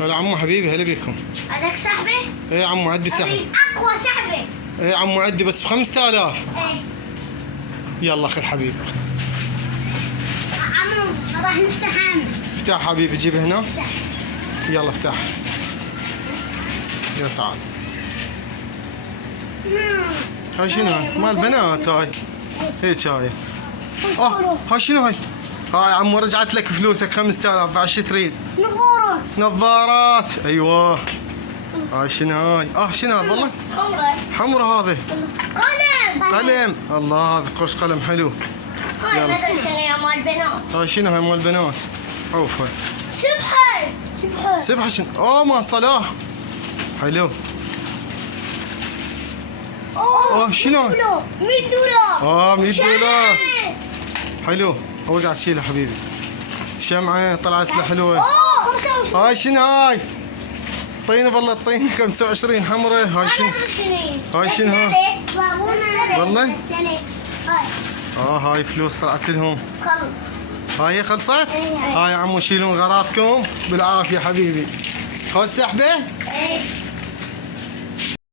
هلا عمو حبيبي، هلا بكم. عندك سحبة؟ ايه عمو عدي سحب. أقوى سحبة. ايه عمو عدي بس ب5000. إيه. يلا خذ حبيبي. عمو راح نفتح عامل. افتح حبيبي، جيب هنا. افتح. يلا افتح. يلا تعال. هاي شنو هاي؟ مال بنات هاي. هيك هاي. هاي شنو هاي؟ هاي عمو رجعت لك فلوسك 5000. بعد شو تريد؟ نغورة. نظارات. ايوه. هاي شنو هاي؟ شنو هذا والله؟ حمرة. حمرا هذا. قلم. قلم. الله هذا خوش قلم حلو. هاي يلا. ما ادري شنو يا مال بنات. هاي شنو هاي؟ مال بنات. عوف هاي. سبحة. سبحة. سبحة شنو؟ مال صلاح. حلو. شنو؟ 100 دولار. 100 دولار. شمعة. حلو. هو قاعد تشيله حبيبي. شمعة طلعت له حلوة. 25. هاي شنو هاي؟ طينة والله الطينة 25 حمرة. هاي شنو؟ هاي شنو هاي؟ والله؟ هاي فلوس طلعت لهم. خلص. هاي خلصت؟ إيه. هاي يا عمو شيلون غراضكم بالعافية حبيبي. خذ سحبة. ايه.